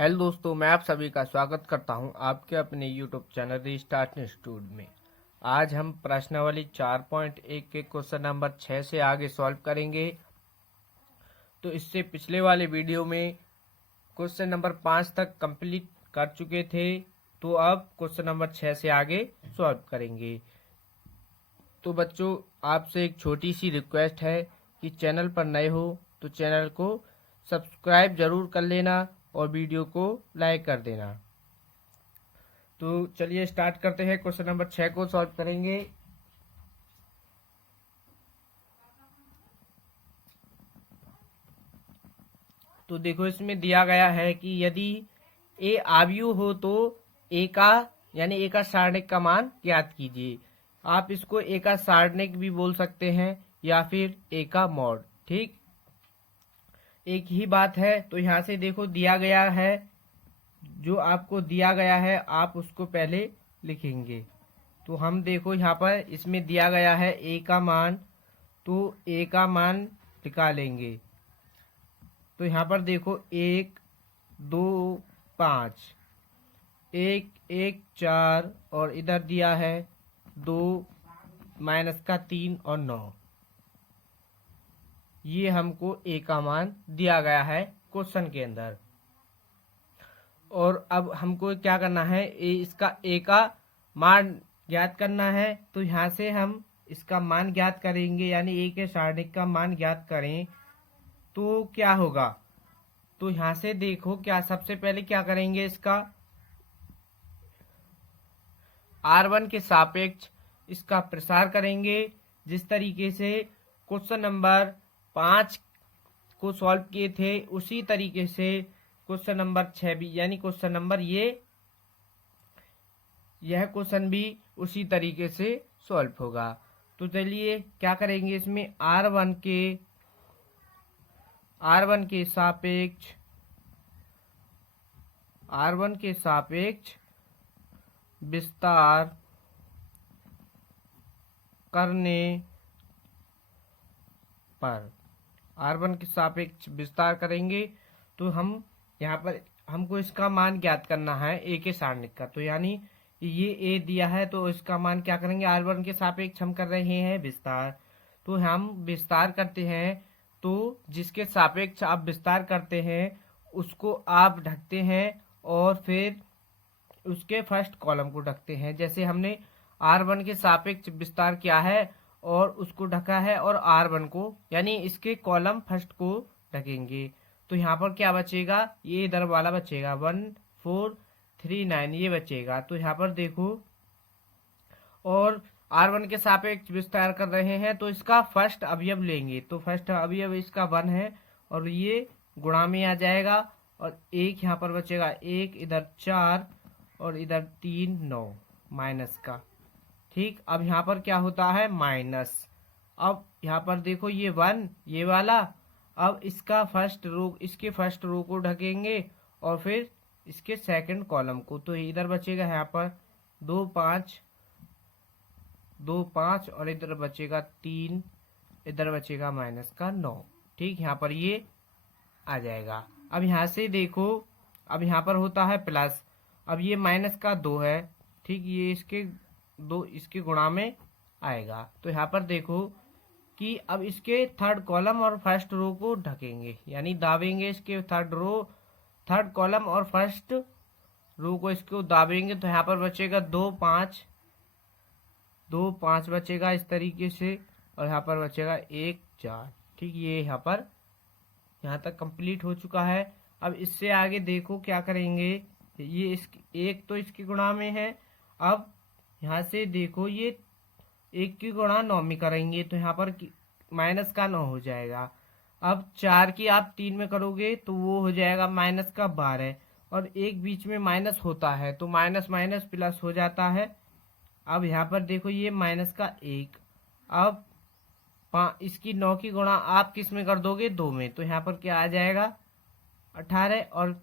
Hello दोस्तों, मैं आप सभी का स्वागत करता हूं आपके अपने यूट्यूब चैनल रीस्टार्ट इंस्टीट्यूट में। आज हम प्रश्नावली 4.1 के क्वेश्चन नंबर 6 से आगे सॉल्व करेंगे। तो इससे पिछले वाले वीडियो में क्वेश्चन नंबर 5 तक कंप्लीट कर चुके थे, तो अब क्वेश्चन नंबर 6 से आगे सॉल्व करेंगे। तो बच्चों, आपसे एक छोटी सी रिक्वेस्ट है कि चैनल पर नए हो तो चैनल को सब्सक्राइब जरूर कर लेना और वीडियो को लाइक कर देना। तो चलिए स्टार्ट करते हैं। क्वेश्चन नंबर 6 को सॉल्व करेंगे। तो देखो, इसमें दिया गया है कि यदि ए आव्यूह हो तो ए का यानी ए का सारणिक का मान ज्ञात कीजिए। आप इसको ए का सारणिक भी बोल सकते हैं या फिर ए का मॉड, ठीक एक ही बात है। तो यहाँ से देखो दिया गया है, जो आपको दिया गया है आप उसको पहले लिखेंगे। तो हम देखो यहाँ पर इसमें दिया गया है ए का मान, तो ए का मान निकालेंगे। तो यहाँ पर देखो 1 2 5, 1 1 4 और इधर दिया है 2 माइनस का 3 और 9। ये हमको ए का मान दिया गया है क्वेश्चन के अंदर। और अब हमको क्या करना है, इसका ए का मान ज्ञात करना है। तो यहाँ से हम इसका मान ज्ञात करेंगे, यानी ए के सारणिक का मान ज्ञात करें तो क्या होगा। तो यहाँ से देखो क्या सबसे पहले क्या करेंगे, इसका R1 के सापेक्ष इसका प्रसार करेंगे। जिस तरीके से क्वेश्चन नंबर 5 को सॉल्व किए थे उसी तरीके से क्वेश्चन नंबर 6 भी, यानी क्वेश्चन नंबर यह क्वेश्चन भी उसी तरीके से सॉल्व होगा। तो चलिए क्या करेंगे, इसमें R1 के सापेक्ष विस्तार करने पर R1 के सापेक्ष विस्तार करेंगे। तो हम यहाँ पर हमको इसका मान ज्ञात करना है ए के सारणिक का। तो यानी ये ए दिया है तो इसका मान क्या करेंगे, R1 के सापेक्ष हम कर रहे हैं विस्तार। तो हम विस्तार करते हैं, तो जिसके सापेक्ष आप विस्तार करते हैं उसको आप ढकते हैं और फिर उसके फर्स्ट कॉलम को ढकते हैं। जैसे हमने R1 के सापेक्ष विस्तार किया है और उसको ढका है, और R1 को यानी इसके कॉलम फर्स्ट को ढकेंगे। तो यहाँ पर क्या बचेगा, ये इधर वाला बचेगा 1 4 3 9 ये बचेगा। तो यहाँ पर देखो, और R1 के सापेक्ष विस्तार कर रहे हैं तो इसका फर्स्ट अवयव लेंगे। तो फर्स्ट अवयव इसका 1 है और ये गुणा में आ जाएगा, और एक यहाँ पर बचेगा 1, इधर 4 और इधर 3 9 माइनस का, ठीक। अब यहाँ पर क्या होता है माइनस। अब यहाँ पर देखो ये 1 ये वाला, अब इसके फर्स्ट रो को ढकेंगे और फिर इसके सेकंड कॉलम को। तो इधर बचेगा यहाँ पर 2 5 और इधर बचेगा 3, इधर बचेगा माइनस का 9, ठीक। यहाँ पर ये आ जाएगा। अब यहाँ से देखो, अब यहाँ पर होता है प्लस, अब ये माइनस का 2 है, ठीक, ये इसके गुणा में आएगा। तो यहाँ पर देखो कि अब इसके थर्ड कॉलम और फर्स्ट रो को ढकेंगे, यानी दाबेंगे इसके थर्ड कॉलम और फर्स्ट रो को इसको दाबेंगे। तो यहाँ पर बचेगा 2 5 बचेगा इस तरीके से, और यहाँ पर बचेगा 1 4, ठीक। ये यहाँ तक कंप्लीट हो चुका है। अब इससे आगे देखो क्या करेंगे, ये एक तो इसके गुणा में है। अब यहाँ से देखो ये 1 की गुणा 9 में करेंगे, तो यहाँ पर माइनस का 9 हो जाएगा। अब 4 की आप 3 में करोगे तो वो हो जाएगा माइनस का 12, और एक बीच में माइनस होता है तो माइनस माइनस प्लस हो जाता है। अब यहाँ पर देखो ये माइनस का 1, अब इसकी 9 की गुणा आप किस में कर दोगे, 2 में। तो यहाँ पर क्या आ जाएगा 18, और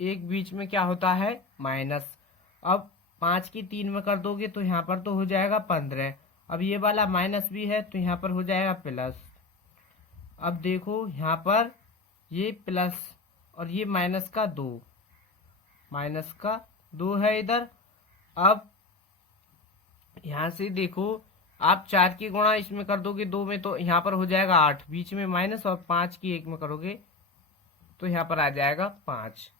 एक बीच में क्या होता है माइनस। अब 5 की 3 में कर दोगे तो यहाँ पर तो हो जाएगा 15। अब ये वाला माइनस भी है तो यहाँ पर हो जाएगा प्लस। अब देखो यहाँ पर ये प्लस और ये माइनस का 2, माइनस का 2 है इधर। अब यहाँ से देखो आप 4 की गुणा इसमें कर दोगे 2 में तो यहाँ पर हो जाएगा 8, बीच में माइनस, और 5 की 1 में करोगे तो यहाँ पर आ जाएगा 5।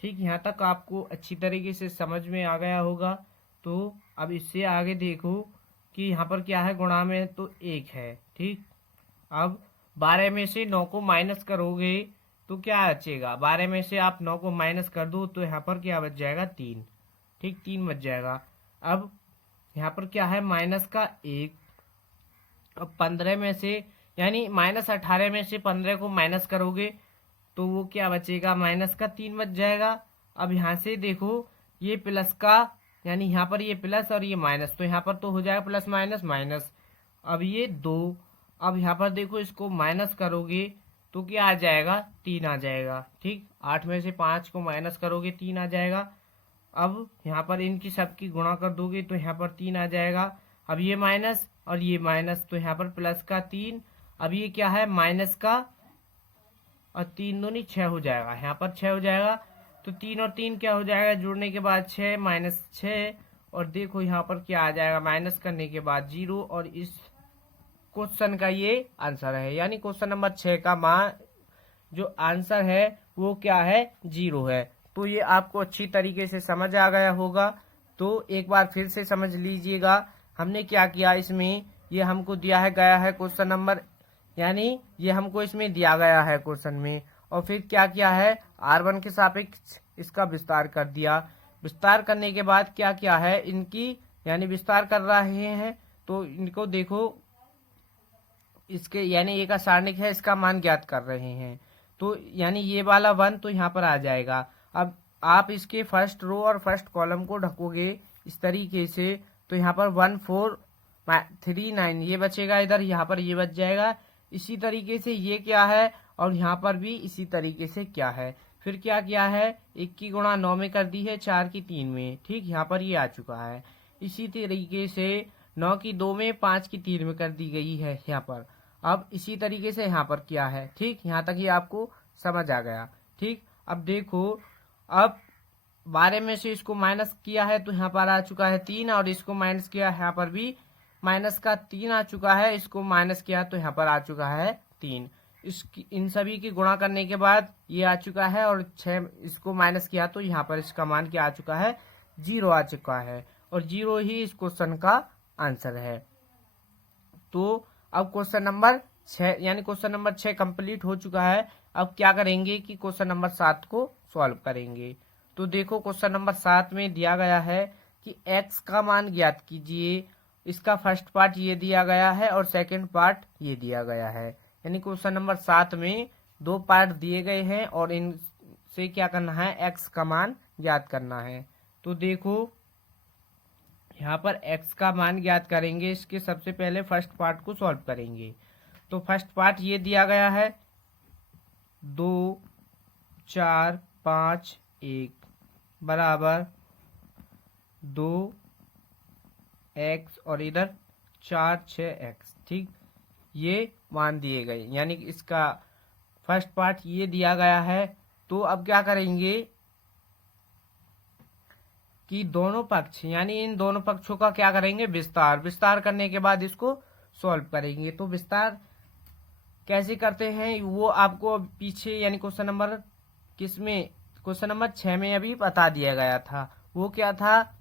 ठीक, यहाँ तक आपको अच्छी तरीके से समझ में आ गया होगा। तो अब इससे आगे देखो कि यहाँ पर क्या है, गुणा में तो 1 है। ठीक, अब 12 में से 9 को माइनस करोगे तो क्या बचेगा, 12 में से आप 9 को माइनस कर दो तो यहाँ पर क्या बच जाएगा, 3। ठीक, 3 बच जाएगा। अब यहाँ पर क्या है, माइनस का 1। अब 15 में से यानी माइनस 18 में से 15 को माइनस करोगे तो वो क्या बचेगा, माइनस का 3 बच जाएगा। अब यहाँ से देखो ये प्लस का, यानी यहाँ पर ये प्लस और ये माइनस, तो यहाँ पर तो हो जाएगा प्लस माइनस माइनस। अब ये 2, अब यहाँ पर देखो इसको माइनस करोगे तो क्या आ जाएगा, 3 आ जाएगा। ठीक, 8 में से 5 को माइनस करोगे 3 आ जाएगा। अब यहाँ पर इनकी सबकी गुणा कर दोगे तो यहाँ पर 3 आ जाएगा। अब ये माइनस और ये माइनस, तो यहाँ पर प्लस का 3। अब ये क्या है, माइनस का, और 3 दूनी 6 हो जाएगा, यहाँ पर 6 हो जाएगा। तो 3 और 3 क्या हो जाएगा, जुड़ने के बाद 6 माइनस 6, और देखो यहाँ पर क्या आ जाएगा, माइनस करने के बाद 0। और इस क्वेश्चन का ये आंसर है, यानी क्वेश्चन नंबर 6 का मान जो आंसर है वो क्या है, 0 है। तो ये आपको अच्छी तरीके से समझ आ गया होगा। तो एक बार फिर से समझ लीजिएगा हमने क्या किया इसमें। ये हमको दिया है गया है क्वेश्चन नंबर, यानी ये हमको इसमें दिया गया है क्वेश्चन में, और फिर क्या किया है, R1 के सापेक्ष इसका विस्तार कर दिया। विस्तार करने के बाद क्या किया है, इनकी यानी विस्तार कर रहे हैं तो इनको देखो, इसके यानी एक सारणिक है, इसका मान ज्ञात कर रहे हैं। तो यानी ये वाला 1 तो यहाँ पर आ जाएगा। अब आप इसके फर्स्ट रो और फर्स्ट कॉलम को ढकोगे इस तरीके से, तो यहाँ पर 1 4 3 9 ये बचेगा इधर, यहाँ पर ये बच जाएगा। इसी तरीके से ये क्या है, और यहाँ पर भी इसी तरीके से क्या है। फिर क्या किया है, 1 की गुणा 9 में कर दी है, 4 की 3 में। ठीक, यहाँ पर ये आ चुका है। इसी तरीके से 9 की 2 में, 5 की 3 में कर दी गई है यहाँ पर। अब इसी तरीके से यहाँ पर क्या है। ठीक, यहाँ तक ही आपको समझ आ गया। ठीक, अब देखो, अब 12 में से इसको माइनस किया है तो यहाँ पर आ चुका है 3, और इसको माइनस किया यहाँ पर भी माइनस का 3 आ चुका है, इसको माइनस किया तो यहाँ पर आ चुका है 3। इन सभी की गुणा करने के बाद ये आ चुका है, और 6 इसको माइनस किया तो यहाँ पर इसका मान क्या आ चुका है, 0 आ चुका है, और 0 ही इस क्वेश्चन का आंसर है। तो अब क्वेश्चन नंबर 6 यानी क्वेश्चन नंबर 6 कंप्लीट हो चुका है। अब क्या करेंगे कि क्वेश्चन नंबर 7 को सॉल्व करेंगे। तो देखो क्वेश्चन नंबर 7 में दिया गया है कि x का मान ज्ञात कीजिए। इसका फर्स्ट पार्ट ये दिया गया है और सेकंड पार्ट ये दिया गया है। यानी क्वेश्चन नंबर 7 में 2 पार्ट दिए गए हैं और इनसे क्या करना है, x का मान ज्ञात करना है। तो देखो यहाँ पर x का मान ज्ञात करेंगे, इसके सबसे पहले फर्स्ट पार्ट को सॉल्व करेंगे। तो फर्स्ट पार्ट ये दिया गया है 2 4 5 1 बराबर 2x और इधर 4 6x। ठीक, ये मान दिए गए, यानी इसका फर्स्ट पार्ट ये दिया गया है। तो अब क्या करेंगे कि दोनों पक्ष यानी इन दोनों पक्षों का क्या करेंगे, विस्तार करने के बाद इसको सॉल्व करेंगे। तो विस्तार कैसे करते हैं वो आपको पीछे यानी क्वेश्चन नंबर क्वेश्चन नंबर 6 में अभी बता दिया गया था। वो क्या था,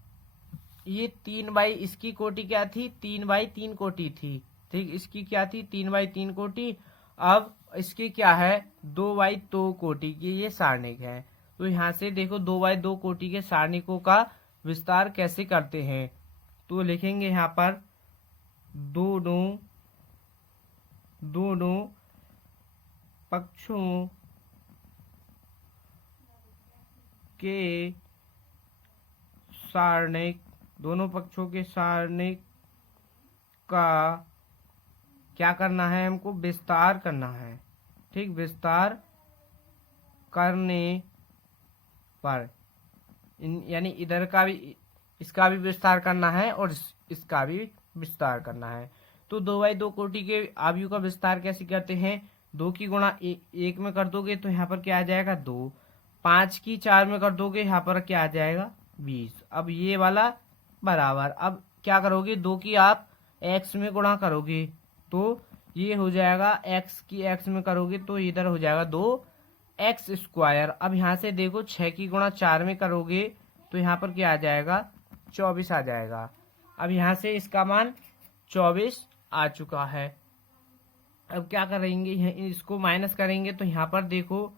ये 3 इसकी कोटि क्या थी, 3/3 कोटि थी। ठीक, इसकी क्या थी, 3/3 कोटि। अब इसकी क्या है, 2/2 कोटि की ये सारणिक है। तो यहाँ से देखो 2/2 कोटि के सारणिकों का विस्तार कैसे करते हैं। तो लिखेंगे यहाँ पर दोनों पक्षों के सारणिक, दोनों पक्षों के सारणिक का क्या करना है, हमको विस्तार करना है। ठीक, विस्तार करने पर यानी इधर का भी, इसका भी विस्तार करना है और इसका भी विस्तार करना है। तो 2/2 कोटि के आव्यूह का विस्तार कैसे करते हैं, 2 की गुणा 1 में कर दोगे तो यहाँ पर क्या आ जाएगा 2, 5 की 4 में कर दोगे, यहाँ पर क्या आ जाएगा 20। अब ये वाला बराबर, अब क्या करोगे 2 की आप x में गुणा करोगे तो ये हो जाएगा, x की x में करोगे तो इधर हो जाएगा 2x²। अब यहाँ से देखो 6 की गुणा 4 में करोगे तो यहाँ पर क्या आ जाएगा 24 आ जाएगा। अब यहाँ से इसका मान 24 आ चुका है। अब क्या करेंगे, इसको माइनस करेंगे तो यहाँ पर देखो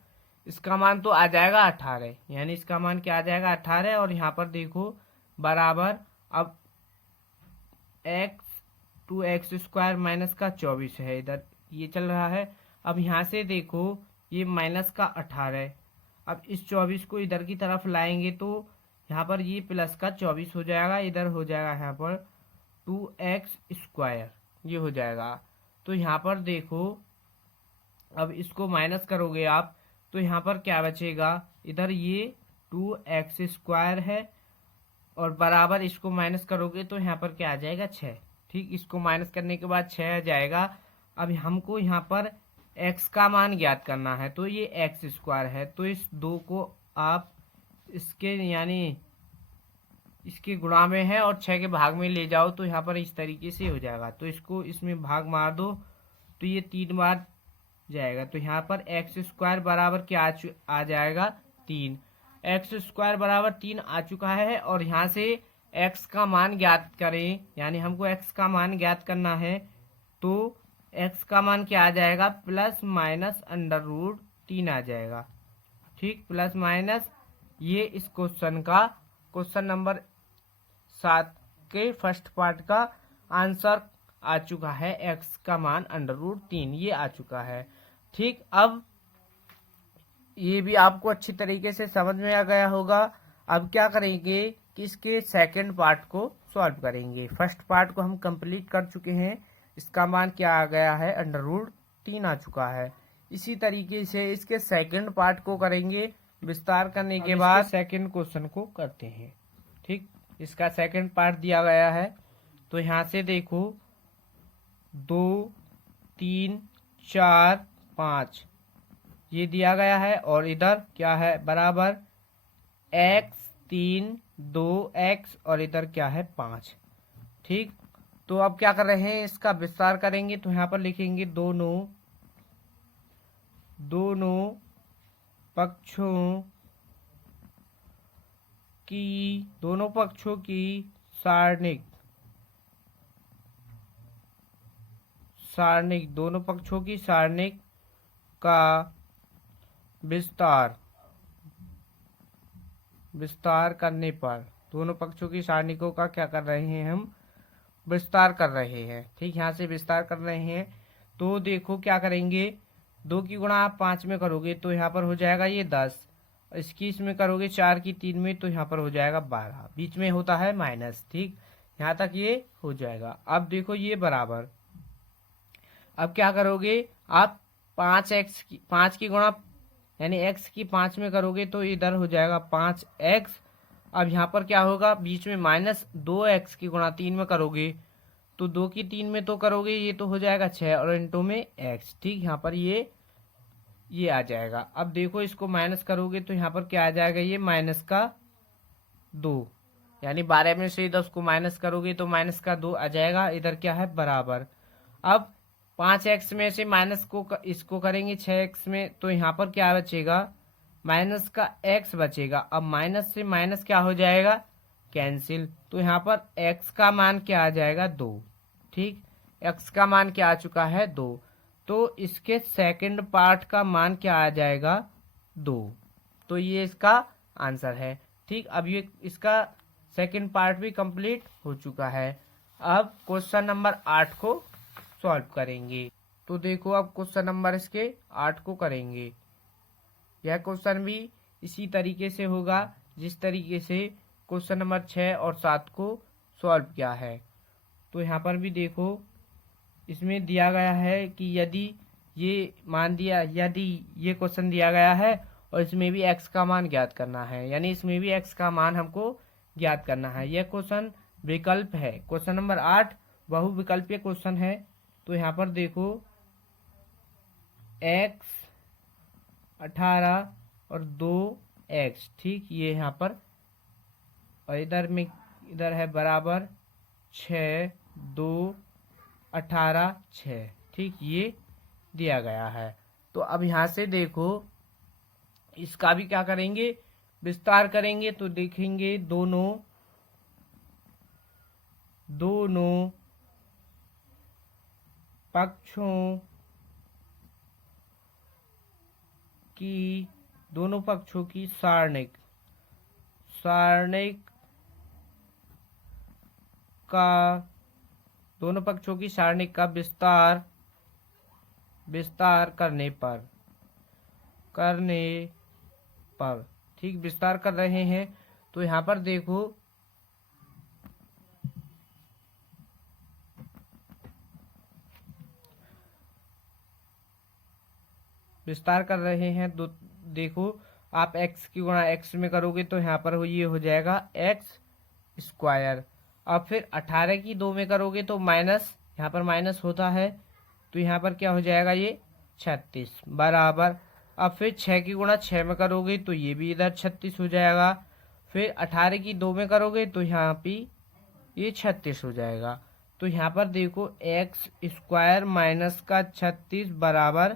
इसका मान तो आ जाएगा 18, यानी इसका मान क्या आ जाएगा 18। और यहाँ पर देखो बराबर, अब x2x² माइनस का 24 है, इधर ये चल रहा है। अब यहाँ से देखो ये माइनस का 18, अब इस 24 को इधर की तरफ लाएंगे तो यहाँ पर ये प्लस का 24 हो जाएगा, इधर हो जाएगा यहाँ पर 2x², ये हो जाएगा। तो यहाँ पर देखो अब इसको माइनस करोगे आप तो यहाँ पर क्या बचेगा, इधर ये 2x² है और बराबर इसको माइनस करोगे तो यहाँ पर क्या आ जाएगा 6। ठीक, इसको माइनस करने के बाद 6 आ जाएगा। अब हमको यहाँ पर x का मान ज्ञात करना है तो ये x² है, तो इस 2 को आप इसके यानी इसके गुणा में है और 6 के भाग में ले जाओ तो यहाँ पर इस तरीके से हो जाएगा। तो इसको इसमें भाग मार दो तो ये 3 बार जाएगा, तो यहाँ पर x² बराबर क्या आ जाएगा 3। x² बराबर 3 आ चुका है। और यहाँ से x का मान ज्ञात करें, यानी हमको x का मान ज्ञात करना है तो x का मान क्या आ जाएगा प्लस माइनस √3 आ जाएगा। ठीक, प्लस माइनस, ये इस क्वेश्चन का क्वेश्चन नंबर 7 के फर्स्ट पार्ट का आंसर आ चुका है। x का मान √3 ये आ चुका है। ठीक, अब ये भी आपको अच्छी तरीके से समझ में आ गया होगा। अब क्या करेंगे कि इसके सेकंड पार्ट को सॉल्व करेंगे। फर्स्ट पार्ट को हम कंप्लीट कर चुके हैं, इसका मान क्या आ गया है √3 आ चुका है। इसी तरीके से इसके सेकंड पार्ट को करेंगे। विस्तार करने के बाद सेकंड क्वेश्चन को करते हैं। ठीक, इसका सेकंड पार्ट दिया गया है तो यहाँ से देखो 2 3 4 5 ये दिया गया है और इधर क्या है बराबर x 3 2x और इधर क्या है 5। ठीक, तो अब क्या कर रहे हैं, इसका विस्तार करेंगे तो यहाँ पर लिखेंगे दोनों पक्षों की सारणिक दोनों पक्षों की सारणिक का विस्तार करने पर, दोनों पक्षों की सारणिकों का क्या कर रहे हैं हम विस्तार कर रहे हैं। ठीक, यहाँ से विस्तार कर रहे हैं तो देखो क्या करेंगे, 2 की गुणा आप 5 में करोगे तो यहाँ पर हो जाएगा ये 10, इसकी इसमें करोगे 4 की 3 में तो यहाँ पर हो जाएगा 12, बीच में होता है माइनस। ठीक, यहाँ तक ये हो जाएगा। अब देखो ये बराबर, अब क्या करोगे आप 5 की गुणा यानी x की 5 में करोगे तो इधर हो जाएगा 5x। अब यहाँ पर क्या होगा, बीच में माइनस 2x की गुणा 3 में करोगे तो 2 की 3 में तो करोगे ये तो हो जाएगा 6 और इंटू में x। ठीक, यहाँ पर ये आ जाएगा। अब देखो इसको माइनस करोगे तो यहाँ पर क्या आ जाएगा, ये माइनस का 2, यानी 12 में से 10 को माइनस करोगे तो माइनस का 2 आ जाएगा। इधर क्या है बराबर, अब 5x में से माइनस को इसको करेंगे 6x में तो यहाँ पर क्या बचेगा माइनस का x बचेगा। अब माइनस से माइनस क्या हो जाएगा कैंसिल, तो यहाँ पर x का मान क्या आ जाएगा 2। ठीक, x का मान क्या आ चुका है 2, तो इसके सेकंड पार्ट का मान क्या आ जाएगा 2, तो ये इसका आंसर है। ठीक, अब ये इसका सेकंड पार्ट भी कंप्लीट हो चुका है। अब क्वेश्चन नंबर 8 को सॉल्व करेंगे। तो देखो अब क्वेश्चन नंबर इसके 8 को करेंगे। यह क्वेश्चन भी इसी तरीके से होगा जिस तरीके से क्वेश्चन नंबर 6 और 7 को सॉल्व किया है। तो यहाँ पर भी देखो इसमें दिया गया है कि यदि ये क्वेश्चन दिया गया है और इसमें भी x का मान ज्ञात करना है, यानी इसमें भी x का मान हमको ज्ञात करना है। यह क्वेश्चन विकल्प है। क्वेश्चन नंबर 8 बहुविकल्पीय क्वेश्चन है। तो यहाँ पर देखो x 18 और 2 एक्स, ठीक। ये यहाँ पर और इधर है बराबर 6, 2, 18, 6, ठीक। ये दिया गया है। तो अब यहाँ से देखो इसका भी क्या करेंगे, विस्तार करेंगे। तो देखेंगे दोनों पक्षों की सारणिक दोनों पक्षों की सारणिक का विस्तार करने पर ठीक, विस्तार कर रहे हैं। तो यहाँ पर देखो विस्तार कर रहे हैं तो देखो आप x की गुणा x में करोगे तो यहाँ पर ये हो जाएगा x²। अब फिर 18 की 2 में करोगे तो माइनस, यहाँ पर माइनस होता है तो यहाँ पर क्या हो जाएगा, ये 36 बराबर। अब फिर 6 की गुणा 6 में करोगे तो ये भी इधर 36 हो जाएगा। फिर 18 की 2 में करोगे तो यहाँ पे ये 36 हो जाएगा। तो यहाँ पर देखो x² माइनस का 36 बराबर,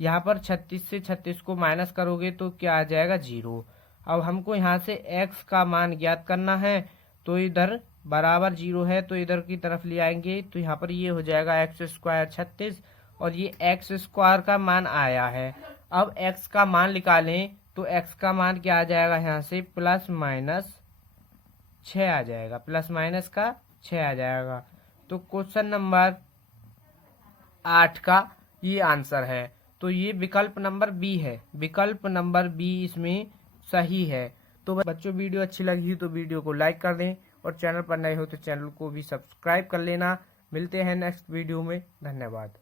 यहाँ पर 36 से 36 को माइनस करोगे तो क्या आ जाएगा, 0। अब हमको यहाँ से x का मान ज्ञात करना है तो इधर बराबर 0 है तो इधर की तरफ ले आएंगे तो यहाँ पर ये हो जाएगा x² 36 और ये x² का मान आया है। अब x का मान निकालें तो x का मान क्या आ जाएगा, यहाँ से प्लस माइनस 6 आ जाएगा, प्लस माइनस का 6 आ जाएगा। तो क्वेश्चन नंबर 8 का ये आंसर है। तो ये विकल्प नंबर बी है, विकल्प नंबर बी इसमें सही है। तो बच्चों वीडियो अच्छी लगी तो वीडियो को लाइक कर दें और चैनल पर नए हो तो चैनल को भी सब्सक्राइब कर लेना। मिलते हैं नेक्स्ट वीडियो में, धन्यवाद।